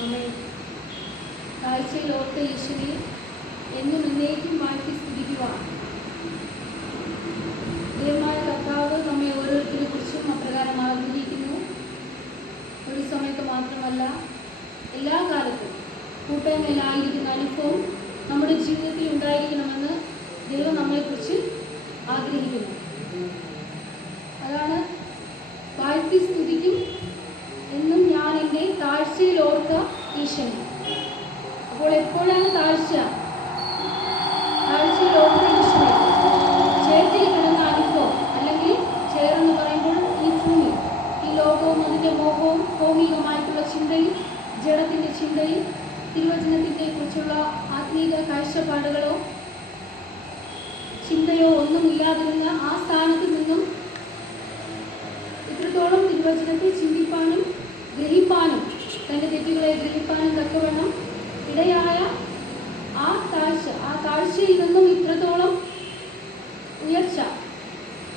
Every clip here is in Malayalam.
ആമേൻ. കാഴ്ചയിൽ ഓർത്ത യേശുവെ എന്നും എന്നേക്കും മാറ്റി സ്തുതിക്കുവാൻ. ദൈവമായ കർത്താവ് നമ്മെ ഓരോരുത്തരെ കുറിച്ചും അപ്രകാരം ആഗ്രഹിക്കുന്നു. ഒരു സമയത്ത് മാത്രമല്ല എല്ലാ കാലത്തും കൂട്ടായ്മയിലായിരിക്കുന്ന അനുഭവം നമ്മുടെ ജീവിതത്തിൽ ഉണ്ടായിരിക്കണമെന്ന് ദൈവം നമ്മളെക്കുറിച്ച് ആഗ്രഹിക്കുന്നു. അതാണ് വാഴ്ത്തി സ്തുതിക്കും എന്നും ഞാൻ എന്റെ താഴ്ചയിൽ ഓർത്ത ഈശ്വരൻ അപ്പോൾ എപ്പോഴാണ് താഴ്ച ഓർത്ത ഈശ്വരൻ ചേർത്തിൽ കിടന്ന അനുഭവം അല്ലെങ്കിൽ ചേർന്ന് പറയുമ്പോൾ ഈ ഭൂമി. ഈ ലോകവും അതിന്റെ മോഹവും ഭൗമികമായിട്ടുള്ള ചിന്തയും ജഡത്തിന്റെ ചിന്തയും തിരുവചനത്തിനെ കുറിച്ചുള്ള ആത്മീക കാഴ്ചപ്പാടുകളോ ചിന്തയോ ഒന്നുമില്ലാതിരുന്ന ആ സ്ഥാനത്ത് നിന്നും ഇത്രത്തോളം തിരുവചനത്തെ ചിന്തിപ്പാനും ഗ്രഹിപ്പാനും തന്റെ തെറ്റുകളെ ഗ്രഹിപ്പാനും തക്കവണ്ണം ഇടയായ ആ താഴ്ച ആ താഴ്ചയിൽ നിന്നും ഇത്രത്തോളം ഉയർച്ച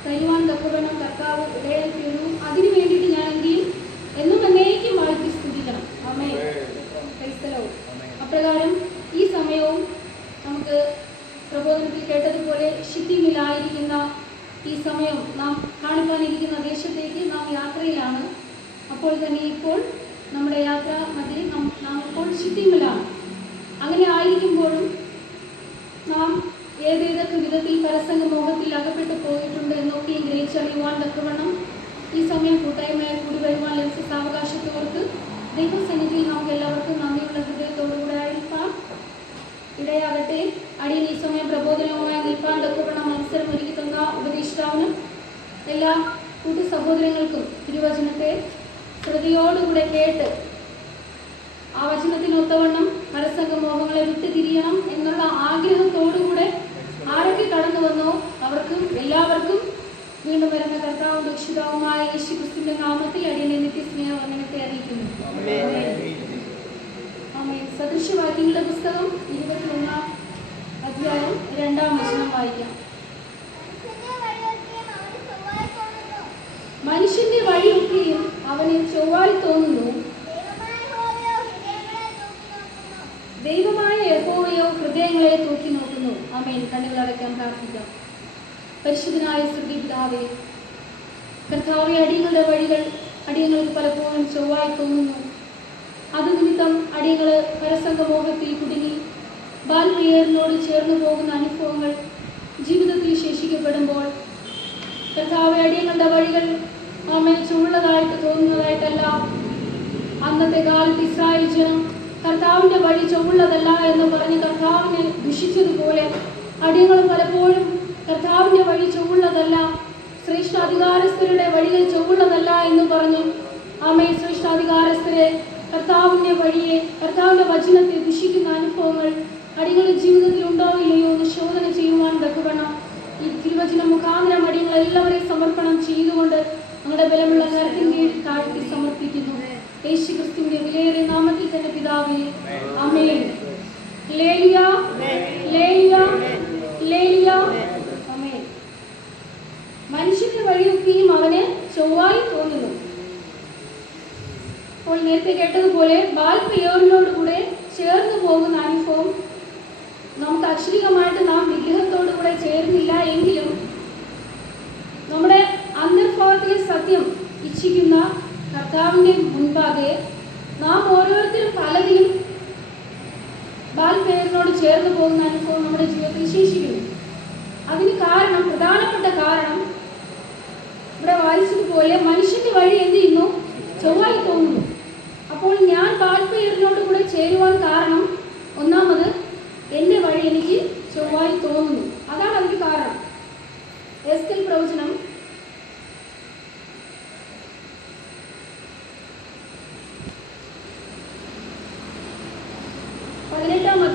കഴിവാൻ തക്കവണ്ണം കർത്താവ് ഇടയായി തീർന്നു. അതിനു വേണ്ടിയിട്ട് ഞാൻ എന്ത് ചെയ്യും? എന്നും എന്നേക്കും വാഴ്ത്തി സ്തുതിക്കണം. അമ്മേ ക്രൈസ്തലവും. അപ്രകാരം ഈ സമയവും നമുക്ക് പ്രബോധനത്തിൽ കേട്ടതുപോലെ ഷിദ്ധിമിലായിരിക്കുന്ന ഈ സമയം നാം കാണുവാനിരിക്കുന്ന ദേശത്തേക്ക് നാം യാത്രയിലാണ്. അപ്പോൾ തന്നെ ഇപ്പോൾ നമ്മുടെ യാത്ര മധ്യേ നാം ഇപ്പോൾ ഷിപ്പിങ്ങിലാണ് അങ്ങനെ ആയിരിക്കുമ്പോഴും നാം ഏതേതൊക്കെ വിധത്തിൽ പരസംഗ മോഹത്തിൽ അകപ്പെട്ടു പോയിട്ടുണ്ട് എന്നൊക്കെയും ഗ്രഹിച്ചറിയുവാൻ തക്കവണ്ണം ഈ സമയം കൂട്ടായ്മയായി കൂടി വരുവാൻ ലഭിച്ച സാവകാശത്തോർക്ക് ദൈവസന്നിധിയിൽ നമുക്ക് എല്ലാവർക്കും നന്ദിയുള്ള ഹൃദയത്തോടുകൂടെ ആയിരിക്കാം ഇടയാകട്ടെ. അടിയൻ ഈ സമയം പ്രബോധനവുമായി നിൽപ്പാൻ തക്കവണ്ണം അവസരം ഒരുക്കി തന്ന ഉപദേഷ്ടാവിനും എല്ലാ കൂട്ടു സഹോദരങ്ങൾക്കും തിരുവചനത്തെ ശ്രദ്ധയോടുകൂടെ കേട്ട് ആ വചനത്തിനൊത്തവണ്ണം വിട്ടു തിരിയണം എന്നുള്ള ആഗ്രഹത്തോടുകൂടെ ആരൊക്കെ കടന്നു വന്നോ അവർക്കും എല്ലാവർക്കും വീണ്ടും വരുന്ന കർത്താവും രക്ഷിതാവുമായ യേശു ക്രിസ്തുവിന്റെ നാമത്തിൽ അടിയനെ നിത്യസ്നേഹ വന്ദനത്തെ അറിയിക്കുന്നു ആമേൻ സദൃശവാക്യങ്ങളുടെ പുസ്തകം ഇരുപത്തിയൊന്നാം അധ്യായം രണ്ടാം വചനം വായിക്കാം മനുഷ്യന്റെ വഴിയൊക്കെയും അവന് ചൊവ്വായി തോന്നുന്നു ദൈവമായ യഹോവയോ ഹൃദയങ്ങളെ തൂക്കി നോക്കുന്നു ആമേൻ കണ്ണുകൾ അടയ്ക്കാൻ പ്രാർത്ഥിക്കാം പരിശുദ്ധനായ ശ്രുതി പിതാവേ കർത്താവെ അടിയങ്ങളുടെ വഴികൾ അടിയങ്ങൾക്ക് പലപ്പോഴും ചൊവ്വായി തോന്നുന്നു അത് നിമിത്തം അടിയങ്ങൾ പരസംഗമോഹത്തിൽ കുടുങ്ങി ബാൽമേയറിനോട് ചേർന്നു പോകുന്ന അനുഭവങ്ങൾ ജീവിതത്തിൽ ശേഷിക്കപ്പെടുമ്പോൾ കർത്താവ് അടിയങ്ങളുടെ വഴികൾ ആമേ ചുള്ളതായിട്ട് തോന്നുന്നതായിട്ടല്ല അന്നത്തെ കാലത്ത് ഇസ്രായേൽ ജനം കർത്താവിന്റെ വഴി ചൊവ്വുള്ളതല്ല എന്ന് പറഞ്ഞ് കർത്താവിനെ ദുഷിച്ചതുപോലെ അടിയങ്ങൾ പലപ്പോഴും കർത്താവിന്റെ വഴി ചൊവ്വുള്ളതല്ല ശ്രേഷ്ഠ അധികാരസ്ഥരുടെ വഴികൾ ചൊവ്വുള്ളതല്ല എന്ന് പറഞ്ഞ്. ആമേ ശ്രേഷ്ഠ അധികാരസ്ഥരെ കർത്താവിന്റെ വഴിയെ കർത്താവിന്റെ വചനത്തെ ദുഷിക്കുന്ന അനുഭവങ്ങൾ അടികളുടെ ജീവിതത്തിൽ ഉണ്ടാവില്ലയോ എന്ന് ശോധന ചെയ്യുവാൻ തക്കവണ്ണം ഈ തിരുവചന മുഖാന്തരം അടികൾ എല്ലാവരെയും സമർപ്പണം ചെയ്തുകൊണ്ട് ഞങ്ങളുടെ ബലമുള്ള കരത്തിൻ കീഴിൽ താഴ്ത്തി സമർപ്പിക്കുന്നു. യേശു ക്രിസ്തുവിന്റെ വിലയേറെ നാമത്തിൽ തന്നെ പിതാവേ അമേ മനുഷ്യന്റെ വഴിയൊക്കെയും അവന് ചൊവ്വായി തോന്നുന്നു. അപ്പോൾ നേരത്തെ കേട്ടതുപോലെ ബാൽപയോറിനോടുകൂടെ ചേർന്ന് പോകുന്ന അനുഭവം നമുക്ക് അക്ഷരികമായിട്ട് നാം വിഗ്രഹത്തോടുകൂടെ ചേരുന്നില്ല എങ്കിലും നമ്മുടെ അന്തർഭാവത്തിലെ സത്യം ഇച്ഛിക്കുന്ന കർത്താവിന്റെ മുൻപാകെ നാം ഓരോരുത്തരും പലതിലും ബാൽപേരിനോട് ചേർന്ന് പോകുന്ന അനുഭവം നമ്മുടെ ജീവിതത്തിൽ ശേഷിക്കുന്നു അതിന് കാരണം പ്രധാനപ്പെട്ട കാരണം ഇവിടെ വായിച്ചതുപോലെ മനുഷ്യന്റെ വഴി എന്ത് ചെയ്യുന്നു? ചൊവ്വായി തോന്നുന്നു അപ്പോൾ ഞാൻ ബാൽപേരിനോട് കൂടെ ചേരുവാൻ കാരണം ഒന്നാമത് എന്റെ വഴി എനിക്ക് ചൊവ്വായി തോന്നുന്നു അതാണ് അതിന് കാരണം എസ്കൽ പ്രവചനം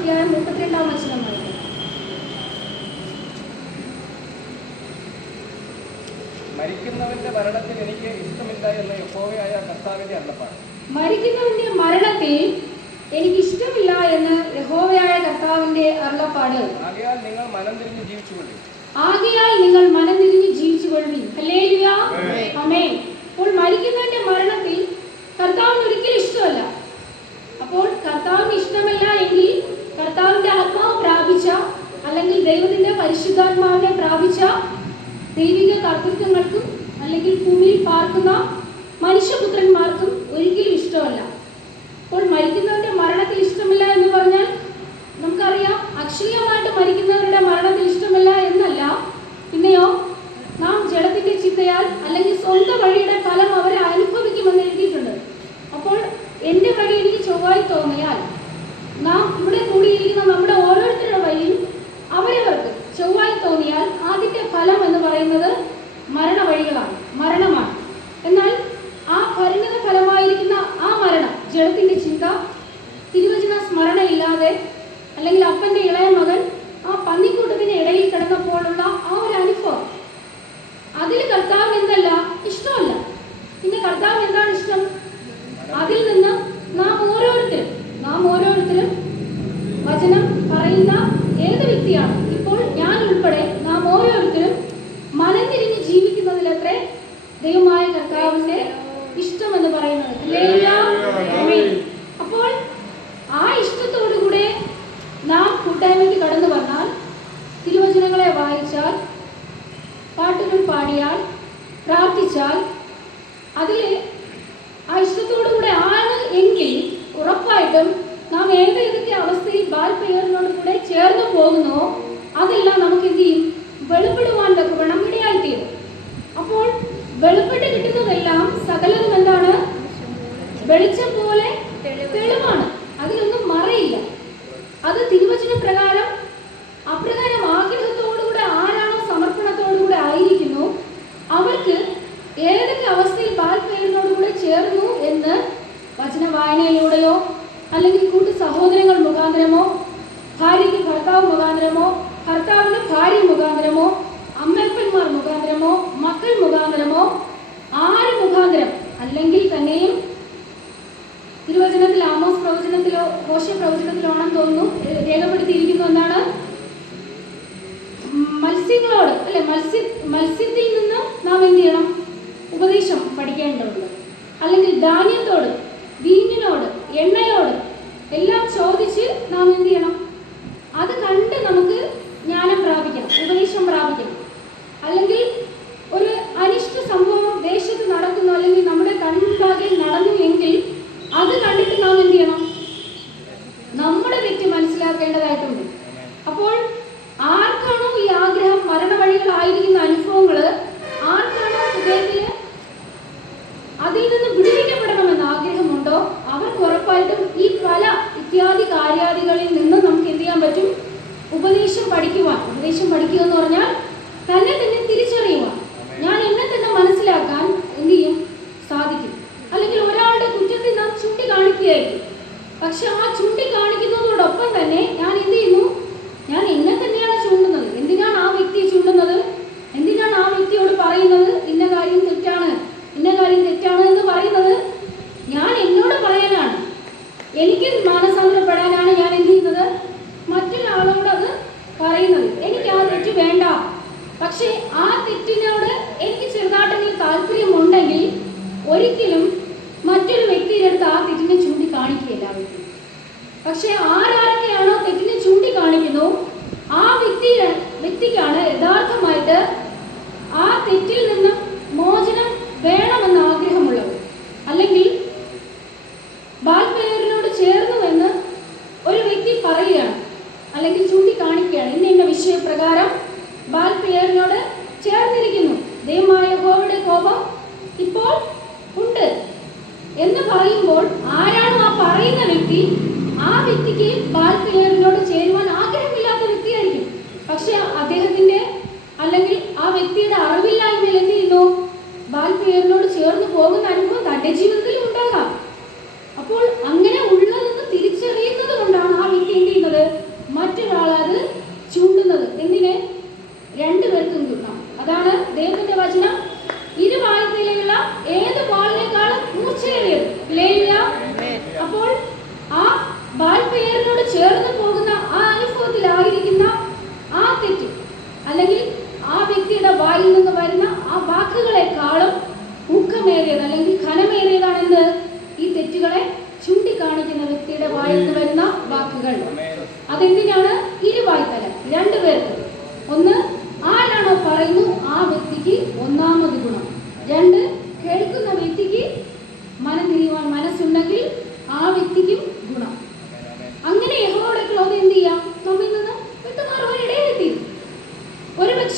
അധ്യായം മുപ്പത്തിരണ്ടാം വായിക്കാം. മരിക്കുന്നവന്റെ മരണത്തിൽ എനിക്ക് ഇഷ്ടമില്ല എന്ന യഹോവയായ കർത്താവിന്റെ അള്ളപ്പാട് മരിക്കുന്നവന്റെ മരണത്തിൽ എനിക്ക് ഇഷ്ടമില്ല എന്ന് യഹോവയായ കർത്താവിന്റെ അരുളപ്പാട്. ആകയാൽ നിങ്ങൾ മനം തിരിഞ്ഞ് ജീവിച്ചുകൊള്ളു. ആകയാൽ നിങ്ങൾ മനം തിരിഞ്ഞ് ജീവിച്ചു കൊള്ളുവിൻ ഹല്ലേലൂയ ആമേൻ. അപ്പോൾ മരിക്കുന്നവന്റെ മരണത്തിൽ കർത്താവിന് അല്ലെങ്കിൽ ദൈവത്തിന്റെ പരിശുദ്ധാത്മാവിനെ പ്രാപിച്ച ദൈവിക കർത്തൃത്വങ്ങൾക്കും അല്ലെങ്കിൽ ഭൂമിയിൽ പാർക്കുന്ന മനുഷ്യപുത്രന്മാർക്കും ഒരിക്കലും ഇഷ്ടമല്ല. അപ്പോൾ മരിക്കുന്നവരുടെ മരണത്തിൽ ഇഷ്ടമില്ല എന്ന് പറഞ്ഞാൽ നമുക്കറിയാം അക്ഷീയമായിട്ട് മരിക്കുന്നവരുടെ മരണത്തിൽ ഇഷ്ടമില്ല എന്നല്ല. പിന്നെയോ നാം ജഡത്തിന്റെ ചിന്തയാൽ അല്ലെങ്കിൽ സ്വന്തം വഴിയുടെ ഫലം അവരെ അനുഭവിക്കുമെന്ന് എഴുതിയിട്ടുണ്ട്. അപ്പോൾ എന്റെ വഴി എനിക്ക് ചൊവ്വായി തോന്നിയാൽ നാം ഇവിടെ കൂടിയിരിക്കുന്ന നമ്മുടെ ഓരോരുത്തരും ഫലം എന്ന് പറയുന്നത് മരണ വഴികളാണ് മരണമാണ്. എന്നാൽ ആ പരിണിത ഫലമായിരിക്കുന്ന ആ മരണം ജഡത്തിന്റെ ചിന്ത തിരുവചന സ്മരണയില്ലാതെ അല്ലെങ്കിൽ അപ്പന്റെ ഇളയ മകൻ ആ പന്നിക്കൂട്ടത്തിന് ഇടയിൽ കിടന്നപ്പോഴുള്ള ആ ഒരു അനുഭവം. അതിൽ കർത്താവ് എന്തല്ല? ഇഷ്ടമല്ല. പിന്നെ കർത്താവ് എന്താണ് ഇഷ്ടം? അതിൽ നിന്ന് നാം ഓരോരുത്തരും നാം ഓരോരുത്തരും വചനം പറയുന്ന ഏത് വ്യക്തിയാണ്? വെളിപ്പെട്ട് കിട്ടുന്നതെല്ലാം സകലതും എന്താണ്? വെളിച്ചം പോലെ തെളിവാണ്. ശ്രദ്ധിക്കേണ്ടതുണ്ട് അല്ലെങ്കിൽ ധാന്യത്തോട് പറയുമ്പോൾ ആരാണോ ആ പറയുന്ന വ്യക്തി ആ വ്യക്തിക്ക്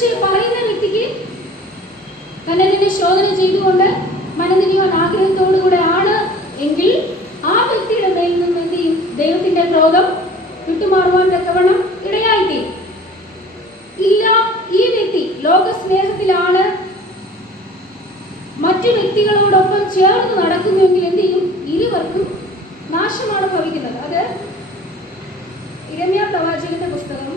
പക്ഷേ പറയുന്ന വ്യക്തിക്ക് തന്നെ നിന്നെ ശോധന ചെയ്തുകൊണ്ട് മനംതിരിയുവാൻ ആഗ്രഹത്തോടുകൂടെ ആണ് എങ്കിൽ ആ വ്യക്തിയുടെ മേൽ നിന്ന് എന്ത് ചെയ്യും? ദൈവത്തിന്റെ ക്രോധം വിട്ടുമാറുവാൻ തക്കവണ്ണം ഇടയായിത്തീരും ഇല്ല ഈ വ്യക്തി ലോകസ്നേഹത്തിലാണ് മറ്റു വ്യക്തികളോടൊപ്പം ചേർന്ന് നടക്കുന്നുവെങ്കിൽ എന്ത് ചെയ്യും ഇരുവർക്കും നാശമാണ് ഭവിക്കുന്നത് അത് ഇരമ്യ പ്രവാചകന്റെ പുസ്തകം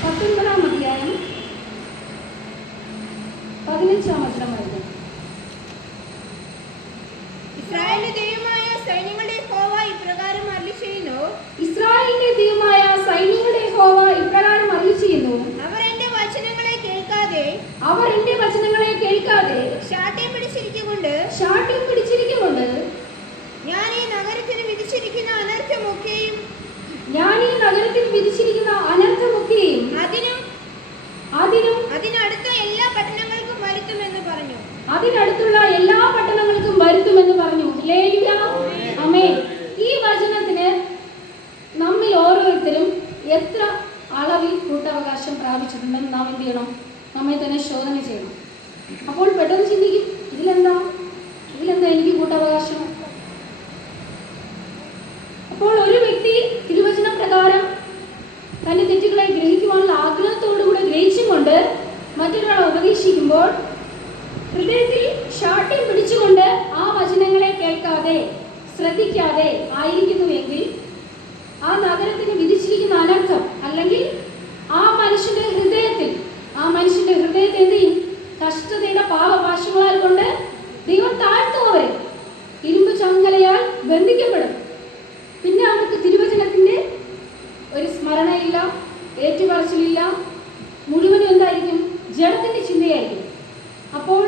പത്തൊൻപതാം അധ്യായം പതിനഞ്ചാം വചനം വായിക്കാം ഇസ്രായേലിന്റെ ദൈവമായ സൈന്യങ്ങളുടെ യഹോവ ഇപ്രകാരം അരുളി ചെയ്യുന്നു ഇസ്രായേലിന്റെ ദൈവമായ സൈന്യങ്ങളുടെ ഹോവ ഇപ്രകാരം അറിയി ചെയ്യുന്നു അവർ എന്റെ വചനങ്ങളെ കേൾക്കാതെ അവർ എന്റെ വചനങ്ങളെ കേൾക്കാതെ ശാഠ്യം പിടിച്ചിരിക്കൊണ്ട് ശാഠ്യം പിടിച്ചിരിക്കുന്നുണ്ട്. ഞാൻ ഈ നഗരത്തിന് വിധിച്ചിരിക്കുന്ന അനർത്ഥമൊക്കെയും ഞാൻ ഈ നഗരത്തിൽ വിധിച്ചിരിക്കുന്ന അനർത്ഥമൊക്കെയും അതിനും അതിനും അതിനടുത്ത എല്ലാ പട്ടണങ്ങൾക്കും വരുത്തുമെന്ന് പറഞ്ഞു. അതിനടുത്തുള്ള എല്ലാ പട്ടണങ്ങൾക്കും വരുത്തുമെന്ന് പറഞ്ഞു. ഹല്ലേലൂയ. ആമേൻ ഈ വചനത്തിന് നമ്മിൽ ഓരോരുത്തരും എത്ര അളവിൽ കൂട്ടവകാശം പ്രാപിച്ചിട്ടുണ്ടെന്ന് നാം എന്ത് ചെയ്യണം നമ്മെ തന്നെ ശോധന ചെയ്യണം അപ്പോൾ പെട്ടെന്ന് ചിന്തിക്കും ഇതിലെന്താ ഇതിലെന്താ എനിക്ക് കൂട്ടവകാശം അപ്പോൾ ഒരു വ്യക്തി തിരുവചന പ്രകാരം തന്റെ തെറ്റുകളെ ഗ്രഹിക്കുവാനുള്ള ആഗ്രഹത്തോടുകൂടെ ഗ്രഹിച്ചും കൊണ്ട് മറ്റൊരാളെ ഉപദേശിക്കുമ്പോൾ ഹൃദയത്തിൽ ഷാഠ്യം പിടിച്ചുകൊണ്ട് ആ വചനങ്ങളെ കേൾക്കാതെ ശ്രദ്ധിക്കാതെ ആയിരിക്കുന്നുവെങ്കിൽ ആ നഗരത്തിന് വിധിച്ചിരിക്കുന്ന അനർത്ഥം അല്ലെങ്കിൽ ആ മനുഷ്യന്റെ ഹൃദയത്തിൽ ആ മനുഷ്യന്റെ ഹൃദയത്തെ എന്ത് ചെയ്യും കഷ്ടതയുടെ പാപപാശങ്ങളാൽ കൊണ്ട് ദൈവം താഴ്ത്തും അവരെ ഇരുമ്പ് ചങ്ങലയാൽ ബന്ധിക്കപ്പെടും പിന്നെ അവർക്ക് തിരുവചനത്തിന്റെ ഒരു സ്മരണയില്ല ഏറ്റുപറച്ചിലില്ല മുഴുവനും എന്തായിരിക്കും ജഡത്തിന്റെ ചിന്തയായിരിക്കും അപ്പോൾ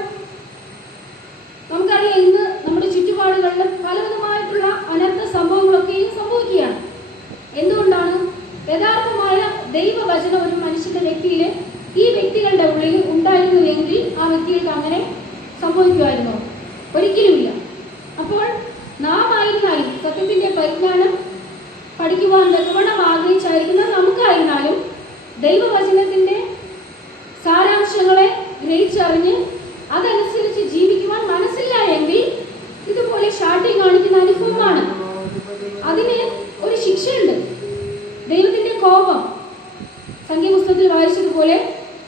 നമുക്കറിയാം ഇന്ന് നമ്മുടെ ചുറ്റുപാടുകളിൽ പലവിധമായിട്ടുള്ള അനർത്ഥ സംഭവങ്ങളൊക്കെയും സംഭവിക്കുകയാണ് എന്തുകൊണ്ടാണ് യഥാർത്ഥമായ ദൈവവചനം ഒരു മനുഷ്യന്റെ വ്യക്തിയിൽ ഈ വ്യക്തികളുടെ ഉള്ളിൽ ഉണ്ടായിരുന്നുവെങ്കിൽ ആ വ്യക്തികൾക്ക് അങ്ങനെ സംഭവിക്കുമായിരുന്നോ? ഒരിക്കലുമില്ല. അപ്പോൾ നാം ആയിരുന്നാലും സത്യത്തിന്റെ പരിജ്ഞാനം പഠിക്കുവാൻ നിർവണം ആഗ്രഹിച്ചായിരിക്കുന്ന നമുക്കായിരുന്നാലും ദൈവവചനത്തിന്റെ സാരാംശങ്ങളെ ഗ്രഹിച്ചറിഞ്ഞ് അതനുസരിച്ച് ജീവിക്കുവാൻ മനസ്സില്ല എങ്കിൽ ഇതുപോലെ ഷാഠ്യം കാണിക്കുന്ന അനുഭവമാണ് അതിന് ഒരു ശിക്ഷയുണ്ട് ദൈവത്തിന്റെ കോപം സംഖ്യപുസ്തകത്തിൽ വായിച്ചതുപോലെ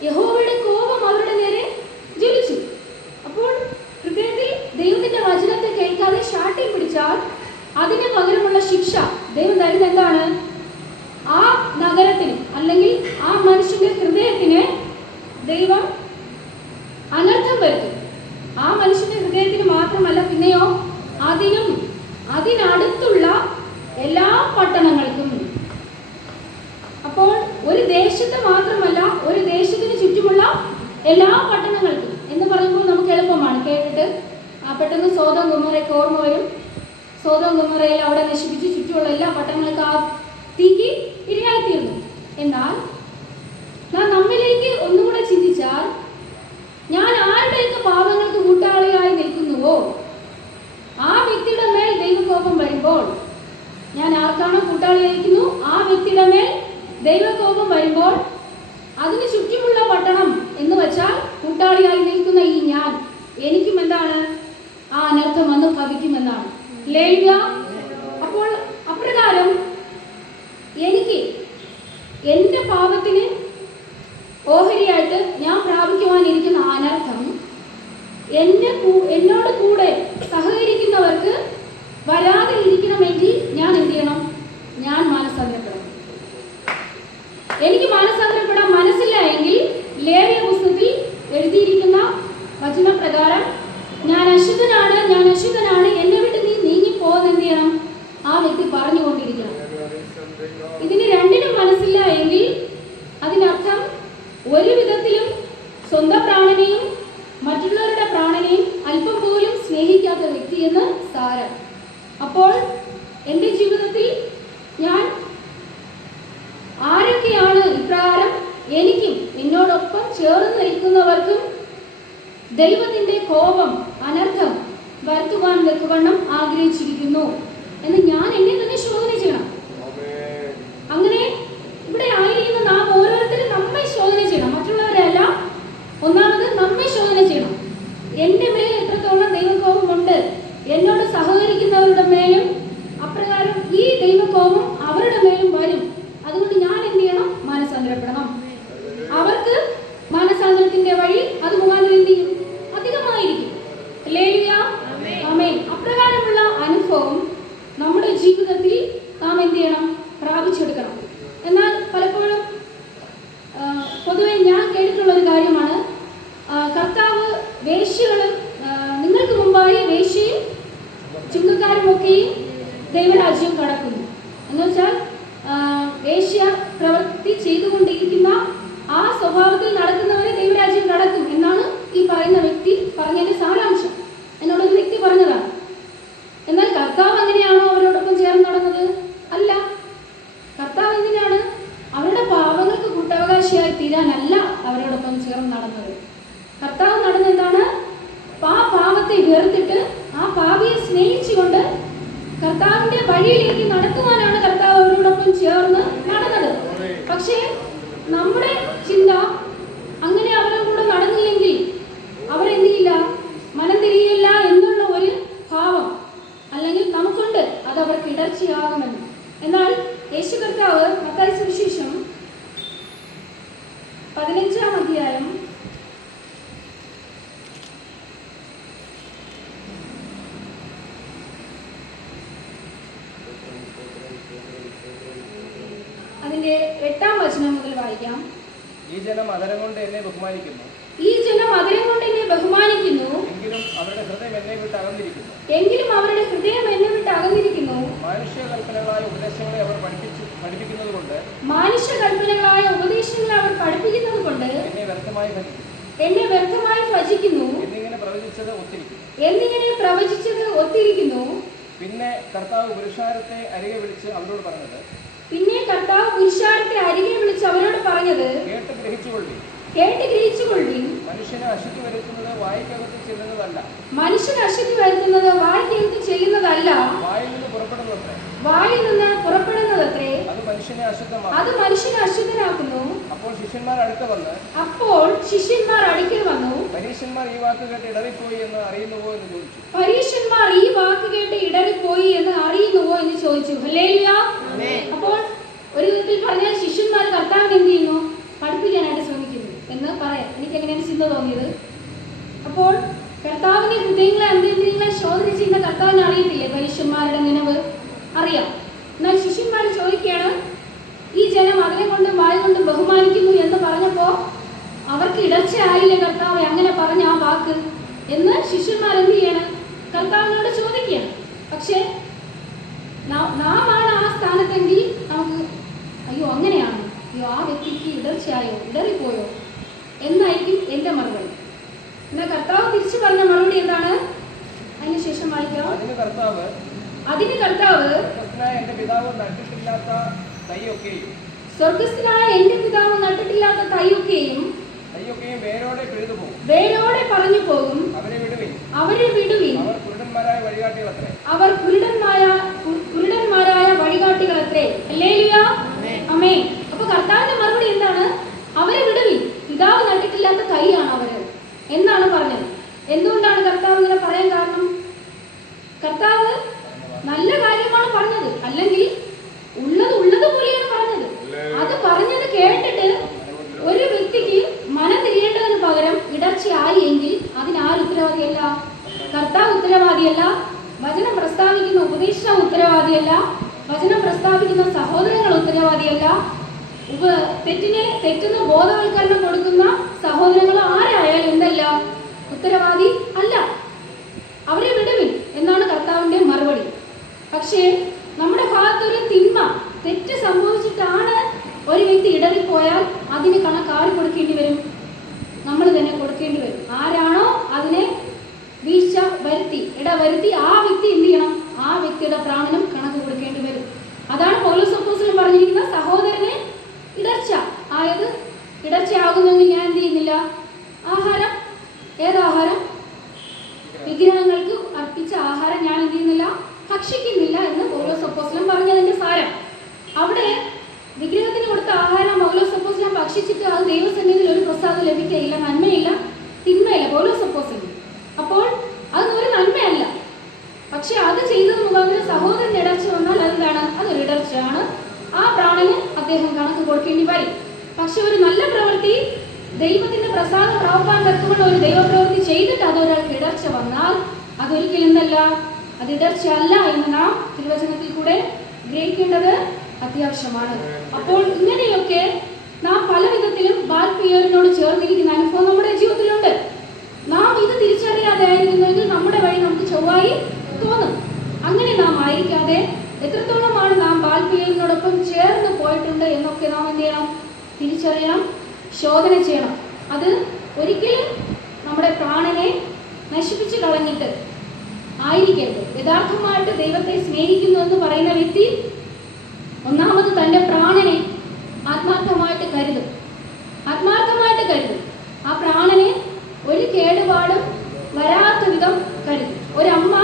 യഹോവയുടെ കോപം അവരുടെ നേരെ ജ്വലിച്ചു അപ്പോൾ ഹൃദയത്തിൽ ദൈവത്തിന്റെ വചനത്തെ കേൾക്കാതെ പിടിച്ചാൽ അതിന് പകരമുള്ള ശിക്ഷ. ദൈവം തരുന്ന എന്താണ്? ആ നഗരത്തിന് അല്ലെങ്കിൽ ആ മനുഷ്യന്റെ ഹൃദയത്തിന് ദൈവം അനർത്ഥം വരുത്തും. ആ മനുഷ്യന്റെ ഹൃദയത്തിന് മാത്രമല്ല പിന്നെയോ അതിനും അതിനടുത്തുള്ള എല്ലാ പട്ടണങ്ങൾക്കും. അപ്പോൾ ഒരു ദേശത്ത് മാത്രമല്ല ഒരു ദേശത്തിന് ചുറ്റുമുള്ള എല്ലാ പട്ടണങ്ങൾക്കും എന്ന് പറയുമ്പോൾ നമുക്ക് എളുപ്പമാണ്. കേട്ടിട്ട് പെട്ടെന്ന് സ്വതം കുമറയ്ക്ക് ഓർമ്മ വരും. സ്വതം ഗുമറയിൽ അവിടെ നശിപ്പിച്ച് ചുറ്റുമുള്ള എല്ലാ പട്ടണങ്ങൾക്കും ആ തീക്ക് ഇരയായിത്തീർന്നു. എന്നാൽ നാം നമ്മിലേക്ക് ഒന്നുകൂടെ ചിന്തിച്ചാൽ ഞാൻ ആരുടെയൊക്കെ പാപങ്ങൾക്ക് കൂട്ടാളിയായി നിൽക്കുന്നുവോ? ആ വ്യക്തിയുടെ മേൽ ദൈവകോപം വരുമ്പോൾ ഞാൻ ആർക്കാണോ കൂട്ടാളിയായിരിക്കുന്നു? ആ വ്യക്തിയുടെ മേൽ ദൈവകോപം വരുമ്പോൾ അതിന് ചുറ്റുമുള്ള പട്ടണം എന്ന് വെച്ചാൽ കൂട്ടാളിയായി നിൽക്കുന്ന ഈ ഞാൻ എനിക്കും എന്താണ്? ആ അനർത്ഥം വന്ന് ഭവിക്കുമെന്നാണ്. ലേവ്യ അപ്പോൾ അപ്രകാരം എനിക്ക് എന്റെ പാപത്തിന് ഓഹരിയായിട്ട് ഞാൻ പ്രാപിക്കുവാനിരിക്കുന്ന അനർത്ഥം കൂ- എന്നോട് കൂടെ സഹകരിക്കുന്നവർക്ക് വരാതെ വായിക്കാം ഈ ജനം അതരം കൊണ്ട് എന്നെ ബഹുമാനിക്കുന്നു. ഈ ജനം അതിരം കൊണ്ട് എന്നെ ബഹുമാനിക്കുന്നു. എങ്കിലും അവരുടെ ഹൃദയം എന്നെ വിട്ട് അകന്നിരിക്കുന്നു. എങ്കിലും അവരുടെ ഹൃദയം എന്നെ വിട്ട് അകന്നിരിക്കുന്നു. മാനുഷ്യ കൽപ്പനകളായ ഉപദേശങ്ങളെ അവർ പഠിപ്പിച്ചു പഠിപ്പിക്കുന്നത് കൊണ്ട് മാനുഷ്യ കൽപ്പനകളായ ഉപദേശങ്ങളെ അവർ പഠിപ്പിക്കുന്നത് കൊണ്ട് എന്നെ വ്യർത്ഥമായി ഭജിക്കുന്നു. എന്നെ വ്യർത്ഥമായി ഭജിക്കുന്നു. എന്നിങ്ങനെ പ്രവചിച്ചത് ഒത്തിരിക്കുന്നു എന്നിങ്ങനെ പ്രവചിച്ചത് ഒത്തിരിക്കുന്നു. പിന്നെ കർത്താവ് പുരുഷാരത്തെ അരികെ വിളിച്ച് അവരോട് പറഞ്ഞത് കർത്താവ് പുരുഷാരത്തെ അരികെ വിളിച്ച് അവരോട് പറഞ്ഞത് കേട്ട് ഗ്രഹിച്ചുകൊള്ളി കേട്ട് ഗ്രഹിച്ചുകൊള്ളിൻ മനുഷ്യനെ അശുദ്ധി വരുത്തുന്നത് വായിക്കകത്ത് ചെല്ലുന്നതല്ല. മനുഷ്യനെ അശുദ്ധി വരുത്തുന്നത് വായിക്കെടുത്ത് ചെയ്യുന്നതല്ല വായിൽ നിന്ന് പുറപ്പെടുന്നതത്രേ. വായിൽ നിന്ന് പുറപ്പെടുന്നതത്രേ. അത് മനുഷ്യനെ അശുദ്ധമാക്കും അത് മനുഷ്യനെ അശുദ്ധനാക്കുന്നു. അപ്പോൾ ശിഷ്യന്മാർ അടുത്ത് വന്ന് അപ്പോൾ ശിഷ്യന്മാർ അടുക്കൽ വന്നു. പരീക്ഷന്മാർ ഈ വാക്ക് കേട്ട് ഇടറിപ്പോയി എന്ന് അറിയുന്നുവോ എന്ന് ചോദിച്ചു. പരീക്ഷന്മാർ ഈ വാക്ക് കേട്ട് ഇടറിപ്പോയി എന്ന് അറിയുന്നുവോ എന്ന് ചോദിച്ചു. അല്ലേ അപ്പോൾ ഒരു വിധത്തിൽ പറഞ്ഞാൽ ശിഷ്യന്മാർ കർത്താവിനെ എന്ത് ചെയ്യുന്നു? പഠിപ്പിക്കാനായിട്ട് ശ്രമിക്കുന്നു എന്ന് പറയാം. എനിക്ക് എങ്ങനെയാണ് ചിന്ത തോന്നിയത്? അപ്പോൾ കർത്താവിന്റെ ഹൃദയങ്ങളെ അന്ത്യങ്ങളെ ശോധന ചെയ്യുന്ന കർത്താവിനെ അറിയത്തില്ലേ? പരീക്ഷന്മാരുടെ നിലവ് അറിയാം. എന്നാൽ ശിഷ്യന്മാർ ചോദിക്കുകയാണ് ഈ ജനം അതിനെ കൊണ്ട് വായ കൊണ്ട് ബഹുമാനിക്കുന്നു എന്ന് പറഞ്ഞപ്പോൾ അവർക്ക് ഇടർച്ചയായില്ലേ കർത്താവ്? അങ്ങനെ പറഞ്ഞ ആ വാക്ക്. എന്ന് ശിഷ്യന്മാർ എന്ത് ചെയ്യണം? കർത്താവിനോട് ചോദിക്കുകയാണ്. പക്ഷേ നാം ആണ് ആ സ്ഥാനത്തെങ്കിൽ നമുക്ക് അയ്യോ അങ്ങനെയാണ്. അയ്യോ ആ വ്യക്തിക്ക് ഇടർച്ചയായോ? ഇടറിപ്പോയോ? എന്നായിരിക്കും എന്റെ മറുപടി. എന്നാൽ കർത്താവ് തിരിച്ചു പറഞ്ഞ മറുപടി എന്താണ്? അതിനുശേഷം വായിക്കാം. അതിന് കർത്താവ് അതിന് കർത്താവ് എന്റെ പിതാവ് നട്ടിട്ടില്ലാത്ത തൈയൊക്കെയും സ്വർഗസ്ഥനായ എന്റെ പിതാവ് നട്ടിട്ടില്ലാത്ത തൈയൊക്കെയും തൈയൊക്കെയും വേരോടെ പിഴുതു പോകും. വേരോടെ പറഞ്ഞു പോകും. അവരെ വിടുവിൻ. അവരെ വിടുവിൻ. അവർ കുരുടന്മാരായ വഴികാട്ടികളത്രേ അവർ കുരുടന്മാരായ കുരുടന്മാരായ വഴികാട്ടികളത്രേ. ഹല്ലേലൂയ അമേ അപ്പൊ കർത്താവിന്റെ മറുപടി എന്താണ്? അവരെ വിടുവിൻ പിതാവ് നട്ടിട്ടില്ലാത്ത കൈയാണ് അവർ? എന്നാണ് പറഞ്ഞത്. എന്തുകൊണ്ടാണ് കർത്താവ് ഇങ്ങനെ പറയാൻ കാരണം? കർത്താവ് നല്ല കാര്യമാണ് പറഞ്ഞത്. അല്ലെങ്കിൽ ഉള്ളത് ഉള്ളത് പോലെയാണ് പറഞ്ഞത്. അത് പറഞ്ഞത് കേട്ടിട്ട് ഒരു വ്യക്തിക്ക് മനം തിരിയേണ്ടതിന് പകരം ഇടർച്ചയായി എങ്കിൽ അതിനാര് ഉത്തരവാദിയല്ല? കർത്താവ് ഉത്തരവാദിയല്ല. വചനം പ്രസ്താവിക്കുന്ന ഉപദേശം ഉത്തരവാദിയല്ല. വചനം പ്രസ്താവിക്കുന്ന സഹോദരങ്ങൾ ഉത്തരവാദിയല്ല. ഉപ തെറ്റിനെ തെറ്റുന്ന ബോധവൽക്കരണം കൊടുക്കുന്ന സഹോദരങ്ങൾ ആരായാലും എന്തല്ല? ഉത്തരവാദി അല്ല. അവരെ വിടവിൽ എന്നാണ് കർത്താവിന്റെ മറുപടി. പക്ഷേ നമ്മുടെ ഭാഗത്തൊരു തിന്മ തെറ്റ് സംഭവിച്ചിട്ടാണ് ഒരു വ്യക്തി ഇടറിപ്പോയാൽ അതിന് കണക്ക് ആര് കൊടുക്കേണ്ടി വരും? നമ്മൾ തന്നെ കൊടുക്കേണ്ടി വരും. ആരാണോ അതിനെ വീഴ്ച വരുത്തി ഇടവരുത്തി ആ വ്യക്തി എന്ത് ചെയ്യണം ആ വ്യക്തിയുടെ പ്രാണനും കണക്ക് കൊടുക്കേണ്ടി വരും അതാണ് പൗലോസ് അപ്പോസ്തലൻ പറഞ്ഞിരിക്കുന്ന സഹോദരനെ ഇടർച്ച ആയത് ഇടർച്ചയാകുന്നെങ്കിൽ ഞാൻ എന്ത് ചെയ്യുന്നില്ല ആഹാരം ഏതാഹാരം വിഗ്രഹങ്ങൾക്ക് അർപ്പിച്ച ആഹാരം ഞാൻ എന്ത് ചെയ്യുന്നില്ല ഭക്ഷിക്കുന്നില്ല എന്ന് പൗലോസ് അപ്പോസ്തലൻ പറഞ്ഞതിന്റെ സാരം അവിടെ വിഗ്രഹത്തിന് കൊടുത്ത ആഹാരം പൗലോസ് അപ്പോസ്തലൻ ഭക്ഷിച്ചിട്ട് അത് ദൈവസന്നിധിയിൽ ഒരു പ്രസാദം ലഭിക്കുകയില്ല നന്മയില്ല തിന്മയില്ല പൗലോസ് അപ്പോസ്തലൻ അപ്പോൾ അതൊന്നും ഒരു നന്മയല്ല പക്ഷെ അത് ചെയ്തത് മുഖാന്തരം സഹോദരൻ ഇടർച്ച വന്നാൽ അതെന്താണ് അതൊരു ഇടർച്ചയാണ് ആ പ്രാണന് അദ്ദേഹം കണക്ക് കൊടുക്കേണ്ടി വരും പക്ഷെ ഒരു നല്ല പ്രവൃത്തി ദൈവത്തിന്റെ പ്രസാദം പ്രാപ്പാൻ തക്കമുള്ള ഒരു ദൈവപ്രവൃത്തി ചെയ്തിട്ട് അതൊരാൾക്ക് ഇടർച്ച വന്നാൽ അതൊരിക്കലും എന്തല്ല? അത് ഇടർച്ച അല്ല എന്ന് നാം തിരുവചനത്തിൽ കൂടെ ഗ്രഹിക്കേണ്ടത് അത്യാവശ്യമാണ്. അപ്പോൾ ഇങ്ങനെയൊക്കെ നാം പല വിധത്തിലും ബാൽപിയറിനോട് ചേർന്നിരിക്കുന്ന അനുഭവം നമ്മുടെ ജീവിതത്തിലുണ്ട്. നാം ഇത് തിരിച്ചറിയാതെ ആയിരുന്നുവെങ്കിൽ നമ്മുടെ വഴി നമുക്ക് ചൊവ്വായി തോന്നും. അങ്ങനെ നാം ആയിരിക്കാതെ എത്രത്തോളമാണ് നാം ബാൽപ്രിയോടൊപ്പം ചേർന്ന് പോയിട്ടുണ്ട് എന്നൊക്കെ നാം എന്ത് ചെയ്യണം? തിരിച്ചറിയണം ശോധന ചെയ്യണം. അത് ഒരിക്കലും നമ്മുടെ പ്രാണനെ നശിപ്പിച്ചു കളഞ്ഞിട്ട് ആയിരിക്കരുത്. യഥാർത്ഥമായിട്ട് ദൈവത്തെ സ്നേഹിക്കുന്നു എന്ന് പറയുന്ന വ്യക്തി ഒന്നാമത് തന്റെ പ്രാണനെ ആത്മാർത്ഥമായിട്ട് കരുതും. ആത്മാർത്ഥമായിട്ട് കരുതും. ആ പ്രാണനെ ഒരു കേടുപാടും വരാത്ത വിധം കരുതും. ഒരമ്മ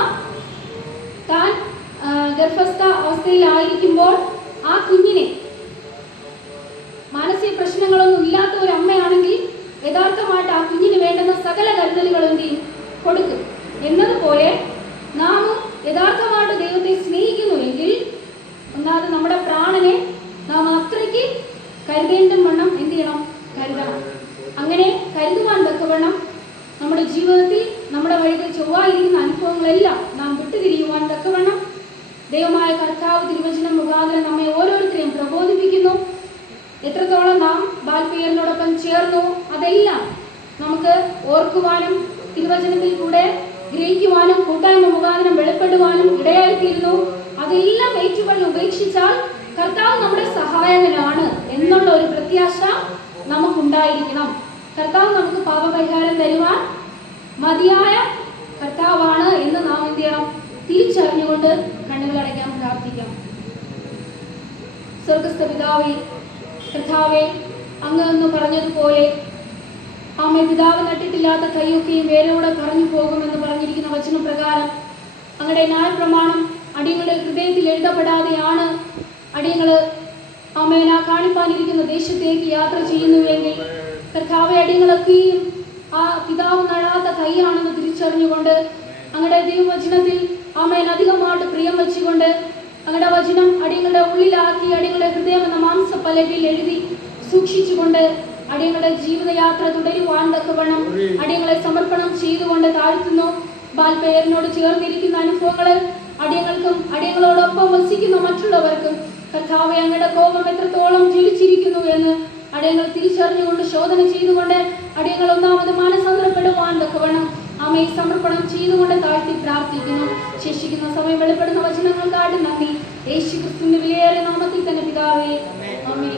താൻ ഗർഭസ്ഥ അവസ്ഥയിലായിരിക്കുമ്പോൾ ആ കുഞ്ഞിനെ മാനസിക പ്രശ്നങ്ങളൊന്നും ഇല്ലാത്ത ഒരു അമ്മയാണെങ്കിൽ യഥാർത്ഥമായിട്ട് ആ കുഞ്ഞിന് വേണ്ടുന്ന സകല കരുതലുകളും എന്ത് ചെയ്യും കൊടുക്കും. എന്നതുപോലെ നാമും യഥാർത്ഥമായിട്ട് ദൈവത്തെ സ്നേഹിക്കുന്നുവെങ്കിൽ ഒന്നാമത് നമ്മുടെ പ്രാണനെ നാം അത്രയ്ക്ക് കരുതേണ്ട വണ്ണം എന്ത് ചെയ്യണം? കരുതണം. അങ്ങനെ കരുതുവാൻ തക്കവണ്ണം നമ്മുടെ ജീവിതത്തിൽ നമ്മുടെ വഴികൾ ചൊവ്വായിരിക്കുന്ന അനുഭവങ്ങളെല്ലാം നാം വിട്ടുതിരിയുവാൻ തക്കവണ്ണം ദൈവമായ കർത്താവ് തിരുവചനം മുഖാന്തരം നമ്മെ ഓരോരുത്തരെയും പ്രബോധിപ്പിക്കുന്നു. എത്രത്തോളം നാം ബാൽപിയറിനോടൊപ്പം ചേർന്നു. അതെല്ലാം നമുക്ക് ഓർക്കുവാനും തിരുവചനത്തിൽ കൂടെ ഗ്രഹിക്കുവാനും കൂട്ടായ്മ മുഖാന്തരം വെളിപ്പെടുവാനും ഇടയായിത്തീരുന്നു. അതെല്ലാം ഏറ്റുപള്ളി ഉപേക്ഷിച്ചാൽ കർത്താവ് നമ്മുടെ സഹായകനാണ് എന്നുള്ള ഒരു പ്രത്യാശ നമുക്കുണ്ടായിരിക്കണം. കർത്താവ് നമുക്ക് പാപപരിഹാരം തരുവാൻ മതിയായ കർത്താവാണ് എന്ന് നാം എന്ത് ചെയ്യണം? തിരിച്ചറിഞ്ഞുകൊണ്ട് കണ്ണുകളടയ്ക്കാൻ പ്രാർത്ഥിക്കാം. സ്വർഗസ്ഥ പിതാവേ കർത്താവെ അങ്ങ് അന്ന് പറഞ്ഞതുപോലെ ആമ പിതാവ് നട്ടിട്ടില്ലാത്ത കൈയൊക്കെയും വേരോടെ പറഞ്ഞു പോകുമെന്ന് പറഞ്ഞിരിക്കുന്ന വചനപ്രകാരം അങ്ങയുടെ ന്യായപ്രമാണം അടിയങ്ങളുടെ ഹൃദയത്തിൽ എഴുതപ്പെടാതെയാണ് അടിയങ്ങൾ ആമേന കാണിപ്പാനിരിക്കുന്ന ദേശത്തേക്ക് യാത്ര ചെയ്യുന്നുവെങ്കിൽ കർത്താവ് അടിയങ്ങളൊക്കെയും ആ പിതാവ് നടാത്ത കൈയാണെന്ന് തിരിച്ചറിഞ്ഞുകൊണ്ട് അങ്ങടെ ദൈവവചനത്തിൽ അമ്മേൻ അധികമായിട്ട് പ്രിയം വെച്ചുകൊണ്ട് അങ്ങയുടെ വചനം അടിയങ്ങളുടെ ഉള്ളിലാക്കി അടിയങ്ങളുടെ ഹൃദയം എന്ന മാംസപ്പലകയിൽ എഴുതി സൂക്ഷിച്ചുകൊണ്ട് അടിയങ്ങളുടെ ജീവിതയാത്ര തുടരുവാൻ തക്കവണ്ണം അടിയങ്ങളെ സമർപ്പണം ചെയ്തുകൊണ്ട് താഴ്ത്തുന്നു. ബാൽപേരനോട് ചേർന്നിരിക്കുന്ന അനുഭവങ്ങൾ അടിയങ്ങൾക്കും അടിയങ്ങളോടൊപ്പം വസിക്കുന്ന മറ്റുള്ളവർക്കും കർത്താവ് അങ്ങയുടെ കോപം എത്രത്തോളം ജ്വലിച്ചിരിക്കുന്നു എന്ന് അടിയങ്ങൾ തിരിച്ചറിഞ്ഞുകൊണ്ട് ശോധന ചെയ്തുകൊണ്ട് അടിയങ്ങൾ ഒന്നാമത് മാനസാന്തരപ്പെടുവാൻ തക്കവണ്ണം അമ്മയെ സമർപ്പണം ചെയ്തുകൊണ്ട് താഴ്ത്തി പ്രാർത്ഥിക്കുന്നു. ശേഷിക്കുന്ന സമയം വെളിപ്പെടുന്ന വചനങ്ങൾക്കായിട്ട് നന്ദി. യേശു ക്രിസ്തുവിന്റെ വിലയേറെ നാമത്തിൽ തന്നെ പിതാവേ അമ്മേ